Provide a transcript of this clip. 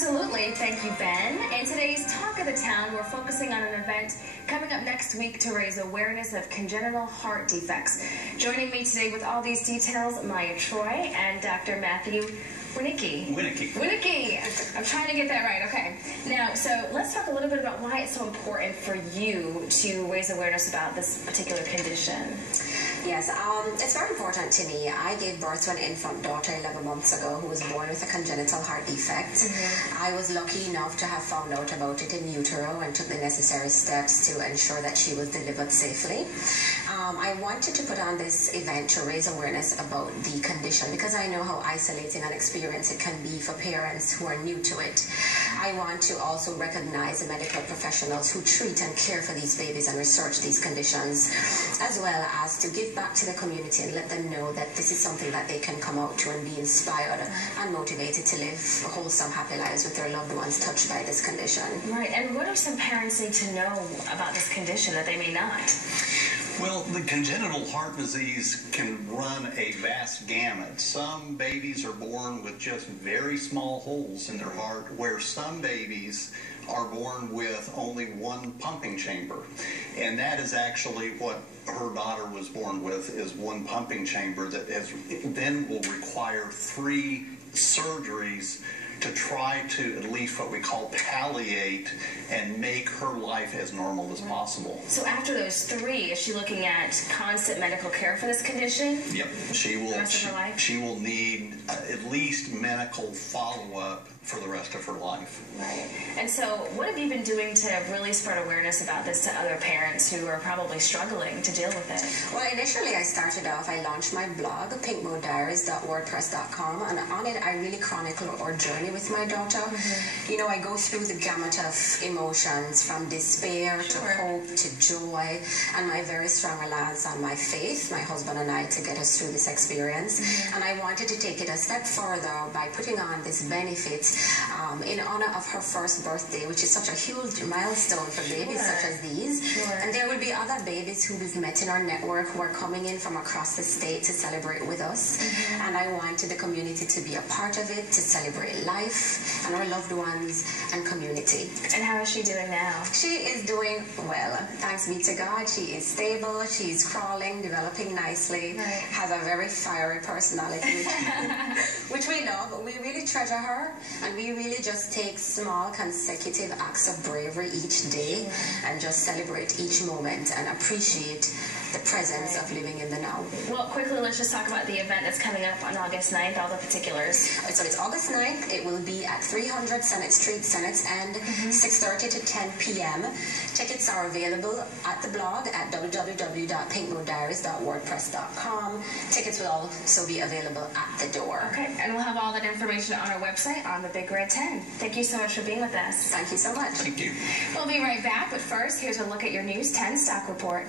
Absolutely. Thank you, Ben. In today's Talk of the Town, we're focusing on an event coming up next week to raise awareness of congenital heart defects. Joining me today with all these details, Maya Troy and Dr. Matthew Winnicky. I'm trying to get that right. Okay. Now, so let's talk a little bit about why it's so important for you to raise awareness about this particular condition. Yes, it's very important to me. I gave birth to an infant daughter 11 months ago who was born with a congenital heart defect. I was lucky enough to have found out about it in utero and took the necessary steps to ensure that she was delivered safely. I wanted to put on this event to raise awareness about the condition because I know how isolating an experience it can be for parents who are new to it. I want to also recognize the medical professionals who treat and care for these babies and research these conditions, as well as to give back to the community and let them know that this is something that they can come out to and be inspired and motivated to live wholesome, happy lives with their loved ones touched by this condition. Right, and what do some parents need to know about this condition that they may not? Well, the congenital heart disease can run a vast gamut. Some babies are born with just very small holes in their heart, where some babies are born with only one pumping chamber. And that is actually what her daughter was born with, is one pumping chamber that then will require 3 surgeries to try to at least what we call palliate and make her life as normal as possible. So after those 3, is she looking at constant medical care for this condition? Yep. She will, the rest of her life? She will need at least medical follow-up for the rest of her life. Right. And so what have you been doing to really spread awareness about this to other parents who are probably struggling to deal with it? Well, initially I started off, I launched my blog, Diaries.wordpress.com, and on it I really chronicle our journey with my daughter. You know, I go through the gamut of emotions from despair to hope to joy, and my very strong reliance on my faith, my husband and I, to get us through this experience. And I wanted to take it a step further by putting on this benefit in honor of her first birthday, which is such a huge milestone for babies such as these. And there will be other babies who we've met in our network who are coming in from across the state to celebrate with us. And I wanted the community to be a part of it, to celebrate life and our loved ones and community. And how is she doing now? She is doing well. Thanks be to God. She is stable. She's crawling, developing nicely, has a very fiery personality, which we love. We really treasure her, and we really just take small consecutive acts of bravery each day and just celebrate each moment and appreciate the presence of living in the now. Well, quickly, let's just talk about the event that's coming up on August 9th, all the particulars. So it's August 9th. It will be at 300 Senate Street, Senate's End, 6:30 to 10 p.m. Tickets are available at the blog at www.pinkmodediaries.wordpress.com. Tickets will also be available at the door. Okay, and we'll have all that information on our website on the Big Red 10. Thank you so much for being with us. Thank you so much. Thank you. We'll be right back, but first, here's a look at your News 10 stock report.